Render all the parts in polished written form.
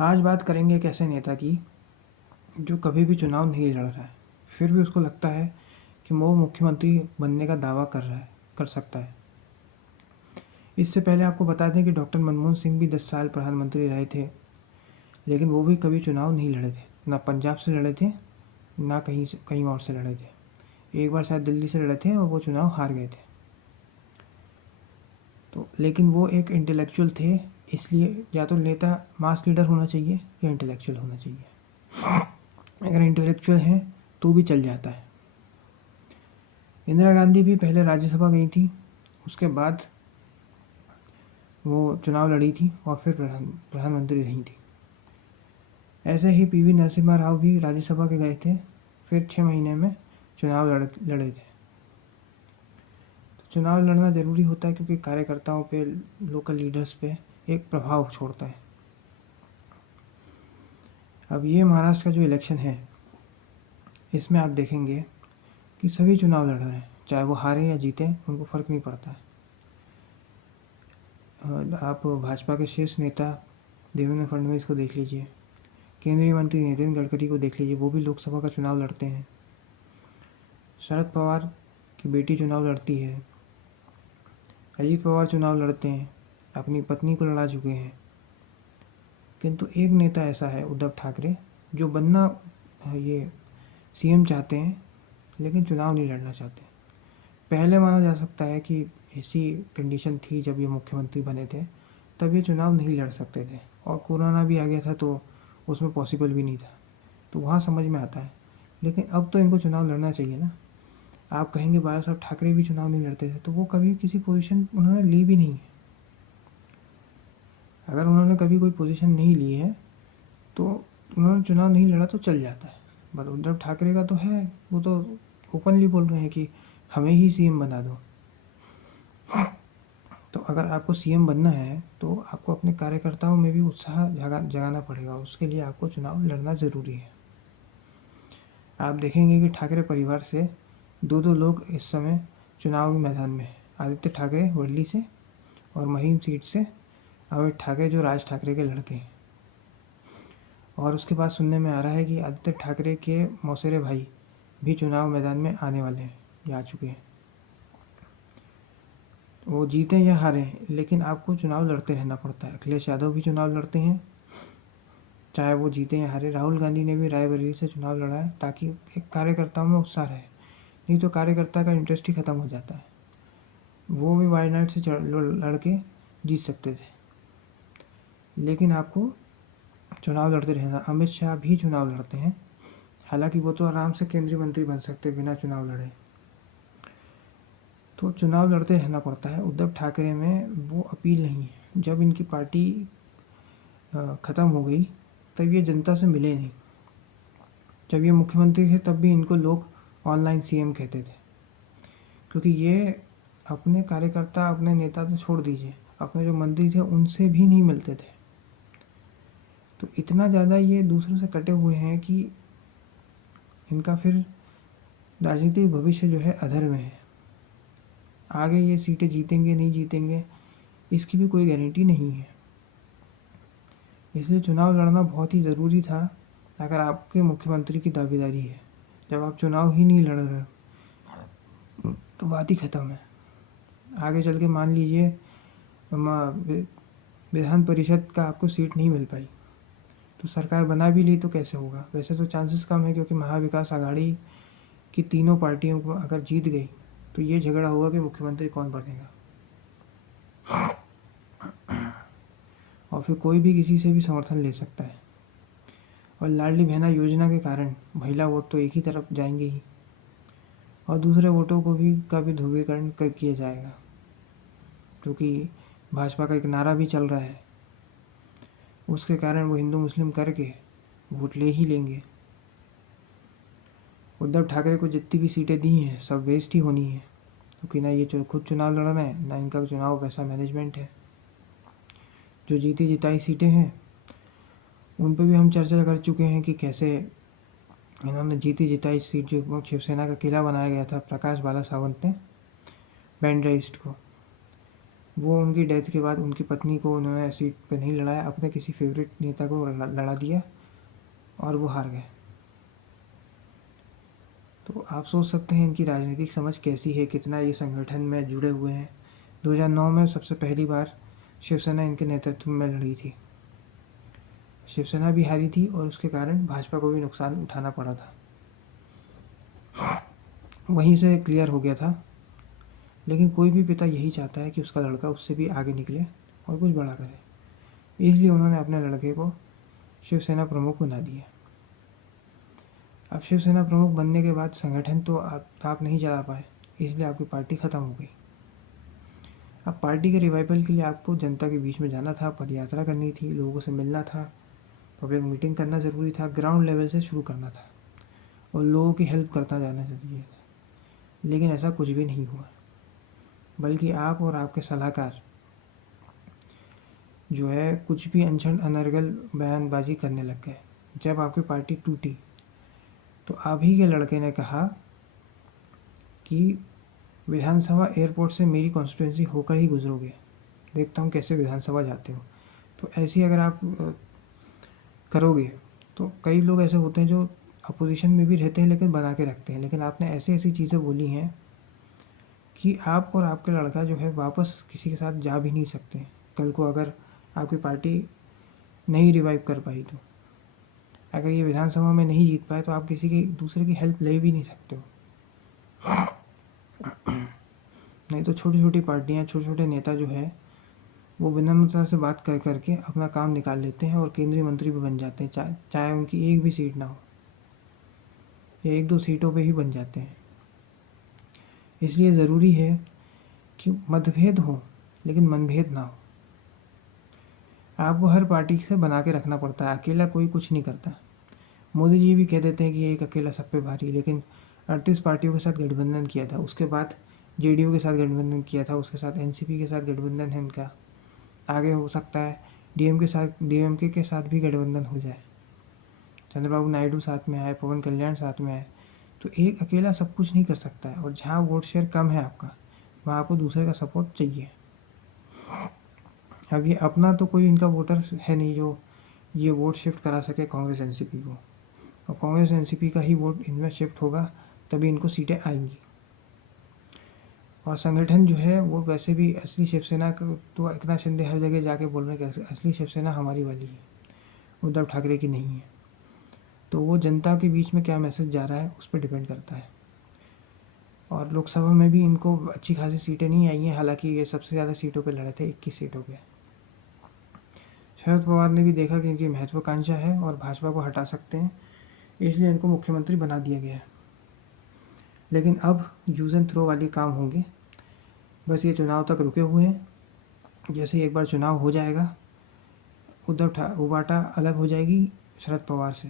आज बात करेंगे एक ऐसे नेता की जो कभी भी चुनाव नहीं लड़ रहा है, फिर भी उसको लगता है कि वो मुख्यमंत्री बनने का दावा कर सकता है। इससे पहले आपको बता दें कि डॉक्टर मनमोहन सिंह भी 10 साल प्रधानमंत्री रहे थे, लेकिन वो भी कभी चुनाव नहीं लड़े थे। ना पंजाब से लड़े थे, ना कहीं और से लड़े थे। एक बार शायद दिल्ली से लड़े थे और वो चुनाव हार गए थे। तो लेकिन वो एक इंटेलेक्चुअल थे, इसलिए या तो नेता मास लीडर होना चाहिए या इंटेलेक्चुअल होना चाहिए। अगर इंटेलेक्चुअल हैं तो भी चल जाता है। इंदिरा गांधी भी पहले राज्यसभा गई थी, उसके बाद वो चुनाव लड़ी थी और फिर प्रधानमंत्री रही थी। ऐसे ही पीवी नरसिम्हा राव भी राज्यसभा के गए थे, फिर 6 महीने में चुनाव लड़े थे। तो चुनाव लड़ना ज़रूरी होता है क्योंकि कार्यकर्ताओं पे, लोकल लीडर्स पे एक प्रभाव छोड़ता है। अब ये महाराष्ट्र का जो इलेक्शन है, इसमें आप देखेंगे कि सभी चुनाव लड़ रहे हैं, चाहे वो हारे या जीते, उनको फ़र्क नहीं पड़ता है। आप भाजपा के शीर्ष नेता देवेंद्र फडणवीस को देख लीजिए, केंद्रीय मंत्री नितिन गडकरी को देख लीजिए, वो भी लोकसभा का चुनाव लड़ते हैं। शरद पवार की बेटी चुनाव लड़ती है, अजीत पवार चुनाव लड़ते हैं, अपनी पत्नी को लड़ा चुके हैं। किंतु एक नेता ऐसा है, उद्धव ठाकरे, जो बनना ये सीएम चाहते हैं लेकिन चुनाव नहीं लड़ना चाहते। पहले माना जा सकता है कि ऐसी कंडीशन थी जब ये मुख्यमंत्री बने थे, तब ये चुनाव नहीं लड़ सकते थे और कोरोना भी आ गया था तो उसमें पॉसिबल भी नहीं था, तो वहाँ समझ में आता है। लेकिन अब तो इनको चुनाव लड़ना चाहिए ना। आप कहेंगे बाला साहब ठाकरे भी चुनाव नहीं लड़ते थे, तो वो कभी किसी पोजीशन उन्होंने ली भी नहीं है। अगर उन्होंने कभी कोई पोजीशन नहीं ली है तो उन्होंने चुनाव नहीं लड़ा तो चल जाता है। बट उद्धव ठाकरे का तो है, वो तो ओपनली बोल रहे हैं कि हमें ही सीएम बना दो। तो अगर आपको सीएम बनना है तो आपको अपने कार्यकर्ताओं में भी उत्साह जगाना पड़ेगा, उसके लिए आपको चुनाव लड़ना ज़रूरी है। आप देखेंगे कि ठाकरे परिवार से दो लोग इस समय चुनावी मैदान में हैं। आदित्य ठाकरे वर्ली से और महिम सीट से अमित ठाकरे, जो राज ठाकरे के लड़के हैं। और उसके बाद सुनने में आ रहा है कि आदित्य ठाकरे के मौसेरे भाई भी चुनाव मैदान में आने वाले हैं या आ चुके हैं। वो जीते या हारे, लेकिन आपको चुनाव लड़ते रहना पड़ता है। अखिलेश यादव भी चुनाव लड़ते हैं, चाहे वो जीते या हारे। राहुल गांधी ने भी रायबरेली से चुनाव लड़ा है ताकि एक कार्यकर्ताओं में उत्साह रहे, नहीं तो कार्यकर्ता का इंटरेस्ट ही ख़त्म हो जाता है। वो भी वायनाड से लड़ के जीत सकते थे, लेकिन आपको चुनाव लड़ते रहना। अमित शाह भी चुनाव लड़ते हैं, हालांकि वो तो आराम से केंद्रीय मंत्री बन सकते बिना चुनाव लड़े। तो चुनाव लड़ते रहना पड़ता है। उद्धव ठाकरे में वो अपील नहीं है। जब इनकी पार्टी ख़त्म हो गई तब ये जनता से मिले नहीं। जब ये मुख्यमंत्री थे तब भी इनको लोग ऑनलाइन सीएम कहते थे, क्योंकि ये अपने कार्यकर्ता, अपने नेता तो छोड़ दीजिए, अपने जो मंत्री थे उनसे भी नहीं मिलते थे। तो इतना ज़्यादा ये दूसरों से कटे हुए हैं कि इनका फिर राजनीतिक भविष्य जो है अधर में है। आगे ये सीटें जीतेंगे नहीं जीतेंगे, इसकी भी कोई गारंटी नहीं है। इसलिए चुनाव लड़ना बहुत ही ज़रूरी था अगर आपके मुख्यमंत्री की दावेदारी है। जब आप चुनाव ही नहीं लड़ रहे तो बात ही ख़त्म है। आगे चल के मान लीजिए विधान परिषद का आपको सीट नहीं मिल पाई, तो सरकार बना भी ली तो कैसे होगा? वैसे तो चांसेस कम है, क्योंकि महाविकास आघाड़ी की तीनों पार्टियों को अगर जीत गई तो ये झगड़ा होगा कि मुख्यमंत्री कौन बनेगा। और फिर कोई भी किसी से भी समर्थन ले सकता है। और लाडली बहना योजना के कारण महिला वोट तो एक ही तरफ जाएंगे ही, और दूसरे वोटों को भी का भी ध्रुवीकरण किया जाएगा, क्योंकि भाजपा का एक नारा भी चल रहा है, उसके कारण वो हिंदू मुस्लिम करके वोट ले ही लेंगे। उद्धव ठाकरे को जितनी भी सीटें दी हैं सब वेस्ट ही होनी है, क्योंकि ना ये खुद चुनाव लड़ रहे हैं, ना इनका चुनाव वैसा मैनेजमेंट है। जो जीती जिताई सीटें हैं उन पर भी हम चर्चा कर चुके हैं कि कैसे इन्होंने जीती जिताई सीट, जो शिवसेना का किला बनाया गया था प्रकाश बाला सावंत ने, बैंड्रा ईस्ट को, वो उनकी डेथ के बाद उनकी पत्नी को उन्होंने सीट पे नहीं लड़ाया, अपने किसी फेवरेट नेता को लड़ा दिया और वो हार गए। तो आप सोच सकते हैं इनकी राजनीतिक समझ कैसी है, कितना ये संगठन में जुड़े हुए हैं। 2009 में सबसे पहली बार शिवसेना इनके नेतृत्व में लड़ी थी। शिवसेना भी हारी थी और उसके कारण भाजपा को भी नुकसान उठाना पड़ा था। वहीं से क्लियर हो गया था। लेकिन कोई भी पिता यही चाहता है कि उसका लड़का उससे भी आगे निकले और कुछ बड़ा करे, इसलिए उन्होंने अपने लड़के को शिवसेना प्रमुख बना दिया। अब शिवसेना प्रमुख बनने के बाद संगठन तो आप नहीं चला पाए, इसलिए आपकी पार्टी ख़त्म हो गई। अब पार्टी के रिवाइवल के लिए आपको जनता के बीच में जाना था, पदयात्रा करनी थी, लोगों से मिलना था, पब्लिक मीटिंग करना ज़रूरी था, ग्राउंड लेवल से शुरू करना था और लोगों की हेल्प करता जाना चाहिए था। लेकिन ऐसा कुछ भी नहीं हुआ, बल्कि आप और आपके सलाहकार जो है कुछ भी अनशन अनर्गल बयानबाजी करने लग गए। जब आपकी पार्टी टूटी तो आप ही के लड़के ने कहा कि विधानसभा एयरपोर्ट से मेरी कॉन्स्टिट्यूंसी होकर ही गुजरोगे, देखता हूँ कैसे विधानसभा जाते हो। तो ऐसी अगर आप करोगे तो कई लोग ऐसे होते हैं जो अपोजिशन में भी रहते हैं लेकिन बना के रखते हैं। लेकिन आपने ऐसी ऐसी चीज़ें बोली हैं कि आप और आपके लड़का जो है वापस किसी के साथ जा भी नहीं सकते। कल को अगर आपकी पार्टी नहीं रिवाइव कर पाई तो, अगर ये विधानसभा में नहीं जीत पाए तो आप किसी की दूसरे की हेल्प ले भी नहीं सकते हो। नहीं तो छोटी छोटी पार्टियाँ, छोटे छोटे नेता जो है वो विनम्रता से बात कर करके अपना काम निकाल लेते हैं और केंद्रीय मंत्री भी बन जाते हैं, चाहे उनकी एक भी सीट ना हो या एक दो सीटों पे ही बन जाते हैं। इसलिए ज़रूरी है कि मतभेद हो लेकिन मनभेद ना हो। आपको हर पार्टी से बना के रखना पड़ता है, अकेला कोई कुछ नहीं करता। मोदी जी भी कह देते हैं कि एक अकेला सब पे भारी, लेकिन 38 पार्टियों के साथ गठबंधन किया था, उसके बाद जेडीयू के साथ गठबंधन किया था, उसके साथ एनसीपी के साथ गठबंधन है इनका, आगे हो सकता है डीएमके के साथ भी गठबंधन हो जाए, चंद्रबाबू नायडू साथ में आए, पवन कल्याण साथ में आए। तो एक अकेला सब कुछ नहीं कर सकता है और जहाँ वोट शेयर कम है आपका, वहाँ आपको दूसरे का सपोर्ट चाहिए। अब ये अपना तो कोई इनका वोटर है नहीं जो ये वोट शिफ्ट करा सके कांग्रेस एनसीपी को, और कांग्रेस एनसीपी का ही वोट इनमें शिफ्ट होगा तभी इनको सीटें आएंगी। और संगठन जो है वो वैसे भी असली शिवसेना को तो एकनाथ शिंदे हर जगह जाके बोल रहे हैं कि असली शिवसेना हमारी वाली है, उद्धव ठाकरे की नहीं है। तो वो जनता के बीच में क्या मैसेज जा रहा है उस पर डिपेंड करता है। और लोकसभा में भी इनको अच्छी खासी सीटें नहीं आई हैं, हालांकि ये सबसे ज़्यादा सीटों पे लड़े थे, 21 सीटों पे। शरद पवार ने भी देखा कि इनकी महत्वाकांक्षा है और भाजपा को हटा सकते हैं, इसलिए इनको मुख्यमंत्री बना दिया गया है। लेकिन अब यूज़ एंड थ्रो वाली काम होंगे, बस ये चुनाव तक रुके हुए हैं। जैसे ही एक बार चुनाव हो जाएगा उबाटा अलग हो जाएगी शरद पवार से,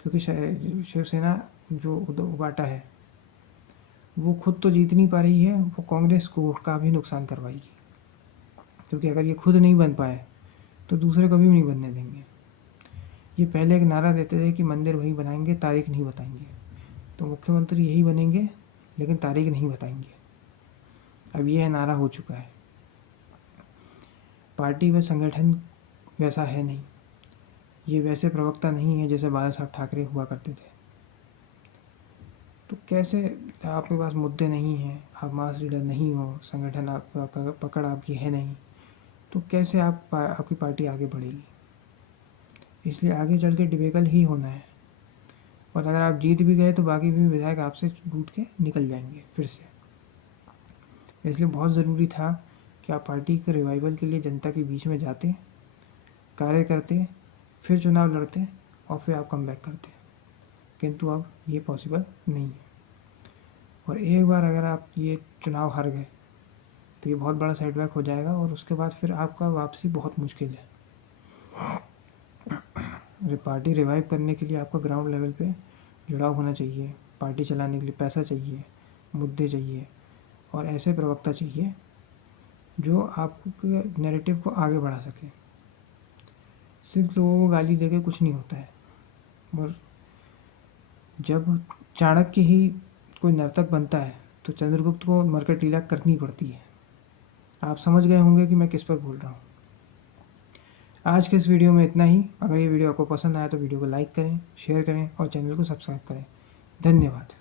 क्योंकि शिवसेना जो उबाटा है वो खुद तो जीत नहीं पा रही है, वो कांग्रेस को का भी नुकसान करवाएगी। क्योंकि अगर ये खुद नहीं बन पाए तो दूसरे कभी भी नहीं बनने देंगे। ये पहले एक नारा देते थे कि मंदिर वहीं बनाएंगे, तारीख नहीं बताएंगे। तो मुख्यमंत्री यही बनेंगे लेकिन तारीख नहीं बताएंगे। अब यह नारा हो चुका है। पार्टी व संगठन वैसा है नहीं, ये वैसे प्रवक्ता नहीं है जैसे बाला साहब ठाकरे हुआ करते थे। तो कैसे आपके पास मुद्दे नहीं हैं, आप मास लीडर नहीं हो, संगठन आपका पकड़ आपकी है नहीं, तो कैसे आपकी पार्टी आगे बढ़ेगी। इसलिए आगे चल के डिबेकल ही होना है। और अगर आप जीत भी गए तो बाकी भी विधायक आपसे रूठ के निकल जाएंगे फिर से। इसलिए बहुत ज़रूरी था कि आप पार्टी के रिवाइवल के लिए जनता के बीच में जाते, कार्य करते, फिर चुनाव लड़ते और फिर आप कम बैक करते। किंतु अब ये पॉसिबल नहीं है। और एक बार अगर आप ये चुनाव हार गए तो ये बहुत बड़ा सेटबैक हो जाएगा और उसके बाद फिर आपका वापसी बहुत मुश्किल है। पार्टी रिवाइव करने के लिए आपका ग्राउंड लेवल पे जुड़ाव होना चाहिए, पार्टी चलाने के लिए पैसा चाहिए, मुद्दे चाहिए और ऐसे प्रवक्ता चाहिए जो आपके नैरेटिव को आगे बढ़ा सके। सिर्फ लोगों को गाली देके कुछ नहीं होता है। और जब चाणक्य ही कोई नर्तक बनता है तो चंद्रगुप्त को मरकट लीला करनी पड़ती है। आप समझ गए होंगे कि मैं किस पर बोल रहा हूँ। आज के इस वीडियो में इतना ही। अगर ये वीडियो आपको पसंद आया तो वीडियो को लाइक करें, शेयर करें और चैनल को सब्सक्राइब करें। धन्यवाद।